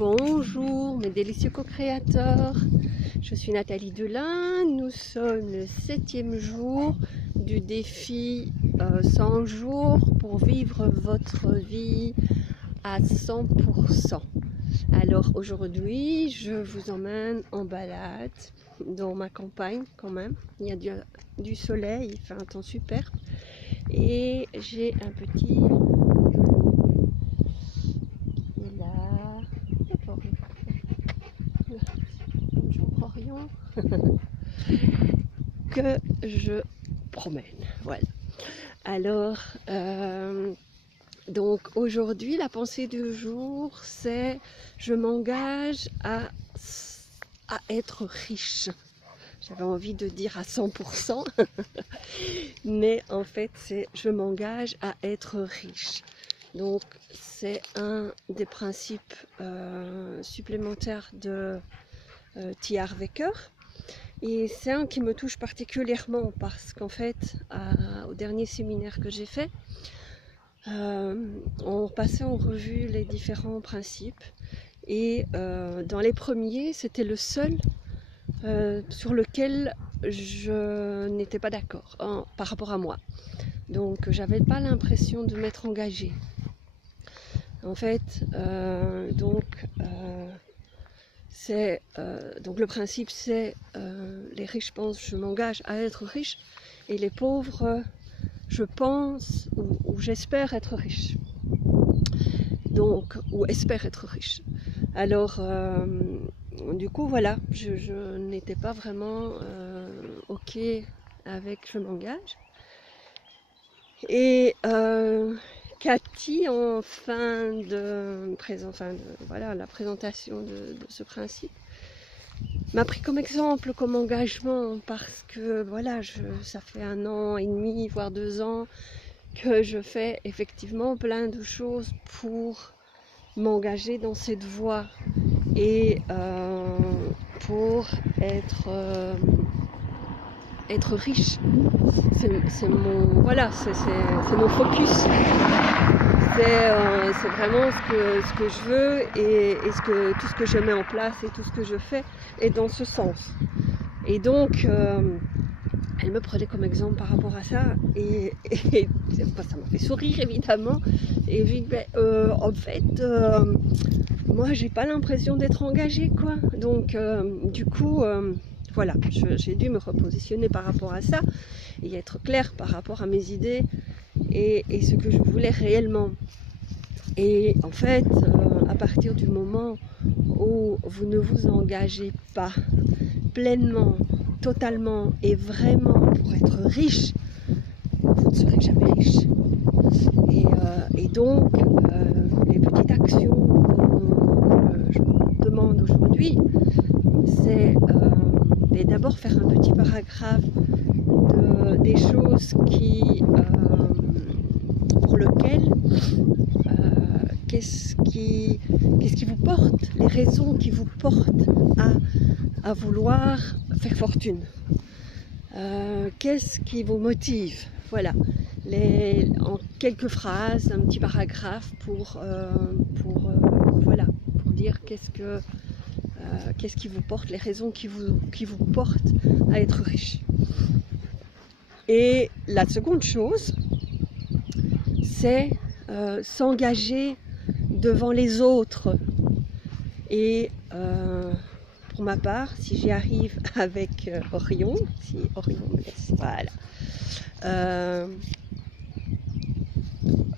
Bonjour mes délicieux co-créateurs, je suis Nathalie Delin, nous sommes le 7e jour du défi 100 jours pour vivre votre vie à 100%. Alors aujourd'hui je vous emmène en balade dans ma campagne quand même, il y a du soleil, il fait un temps superbe et j'ai un petit que je promène. Voilà. Alors, donc aujourd'hui, la pensée du jour, c'est je m'engage à être riche. J'avais envie de dire à 100%, mais en fait, c'est je m'engage à être riche. Donc, c'est un des principes supplémentaires de T. Harv Eker. Et c'est un qui me touche particulièrement parce qu'en fait, au dernier séminaire que j'ai fait, on passait en revue les différents principes. Et dans les premiers, c'était le seul sur lequel je n'étais pas d'accord par rapport à moi. Donc, j'avais pas l'impression de m'être engagée. En fait, donc le principe c'est les riches pensent je m'engage à être riche et les pauvres je pense ou j'espère être riche, donc ou espère être riche. Alors du coup voilà, je n'étais pas vraiment ok avec je m'engage. Et Cathy, en fin de la présentation de ce principe, m'a pris comme exemple, comme engagement, parce que voilà, ça fait 1 an et demi, voire 2 ans, que je fais effectivement plein de choses pour m'engager dans cette voie et pour être riche. C'est mon focus. C'est vraiment ce que je veux et tout ce que je mets en place et tout ce que je fais est dans ce sens. Et donc, elle me prenait comme exemple par rapport à ça et ça m'a fait sourire évidemment. Et je lui dis, en fait, moi j'ai pas l'impression d'être engagée quoi. Donc, du coup, voilà, j'ai dû me repositionner par rapport à ça et être claire par rapport à mes idées et ce que je voulais réellement. Et en fait, à partir du moment où vous ne vous engagez pas pleinement, totalement et vraiment pour être riche, vous ne serez jamais riche. Et donc, les petites actions que je me demande aujourd'hui, c'est d'abord faire un petit paragraphe des choses pour lesquelles qu'est-ce qui vous porte, les raisons qui vous portent à vouloir faire fortune, qu'est-ce qui vous motive, voilà, en quelques phrases, un petit paragraphe pour dire qu'est-ce qui vous porte, les raisons qui vous portent à être riche. Et la seconde chose, c'est s'engager devant les autres. Et pour ma part, si j'y arrive avec Orion, si Orion me laisse, voilà.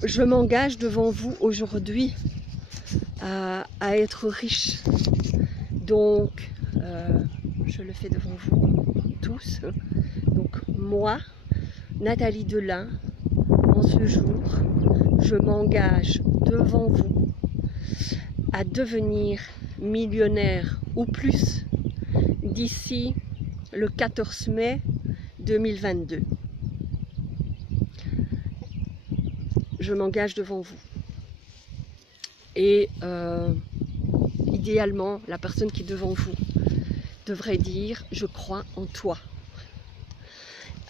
Je m'engage devant vous aujourd'hui à être riche. Donc, je le fais devant vous tous. Donc, moi, Nathalie Delin, en ce jour, je m'engage devant vous à devenir millionnaire ou plus d'ici le 14 mai 2022. Je m'engage devant vous. Et idéalement, la personne qui est devant vous devrait dire « Je crois en toi ».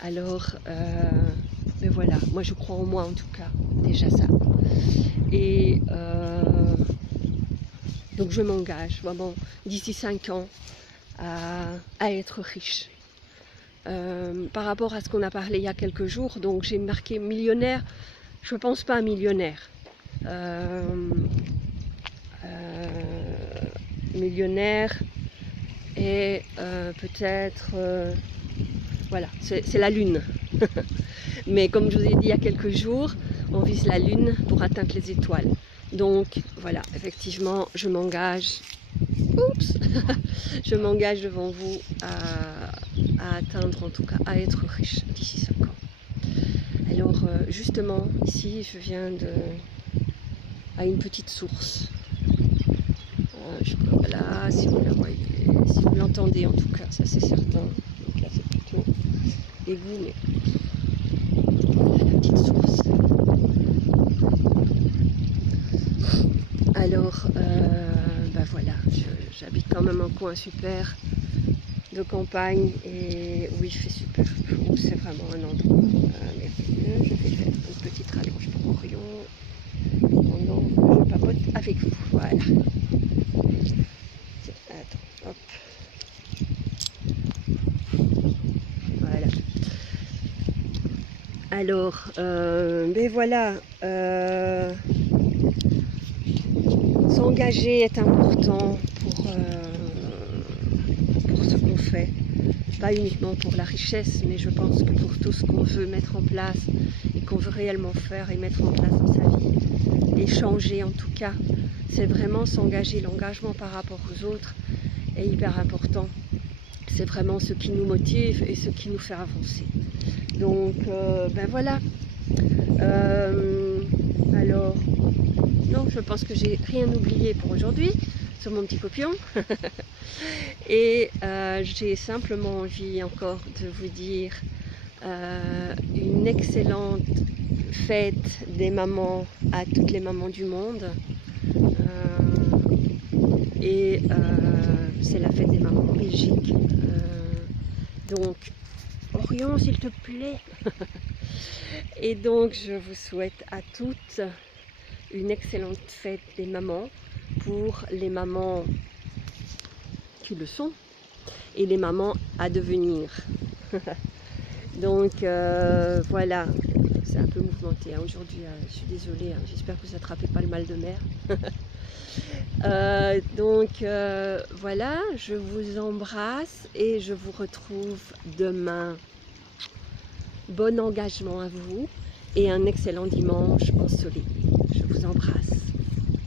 Alors, mais voilà, moi je crois en moi en tout cas, déjà ça. Et Donc je m'engage vraiment d'ici 5 ans à être riche. Par rapport à ce qu'on a parlé il y a quelques jours, donc j'ai marqué millionnaire, je ne pense pas à millionnaire. Millionnaire et peut-être, voilà, c'est la lune. Mais comme je vous ai dit il y a quelques jours, on vise la lune pour atteindre les étoiles. Donc voilà, effectivement, je m'engage. Oups, je m'engage devant vous à atteindre, en tout cas, à être riche d'ici 5 ans. Alors justement, ici, je viens à une petite source. Voilà, si vous la voyez, si vous l'entendez en tout cas, ça c'est certain. Donc là c'est plutôt l'égout, mais voilà la petite source. Alors, ben voilà, j'habite quand même un coin super de campagne et où il fait super beau, c'est vraiment un endroit merveilleux. Je vais faire une petite rallonge pour Orion pendant que je papote avec vous. Voilà. Attends, hop. Voilà. Alors, ben voilà, s'engager est important pour ce qu'on fait. Pas uniquement pour la richesse, mais je pense que pour tout ce qu'on veut mettre en place et qu'on veut réellement faire et mettre en place dans sa vie, et changer en tout cas, c'est vraiment s'engager. L'engagement par rapport aux autres est hyper important. C'est vraiment ce qui nous motive et ce qui nous fait avancer. Donc, ben voilà. Alors, non, je pense que j'ai rien oublié pour aujourd'hui sur mon petit copion. Et j'ai simplement envie encore de vous dire une excellente fête des mamans à toutes les mamans du monde. C'est la fête des mamans en Belgique. Donc, Orion, s'il te plaît. Et donc, je vous souhaite à toutes une excellente fête des mamans pour les mamans qui le sont et les mamans à devenir. Donc, voilà. C'est un peu mouvementé hein, aujourd'hui. Je suis désolée. Hein, j'espère que vous n'attrapez pas le mal de mer. Donc voilà, je vous embrasse et je vous retrouve demain. Bon engagement à vous et un excellent dimanche ensoleillé. Je vous embrasse.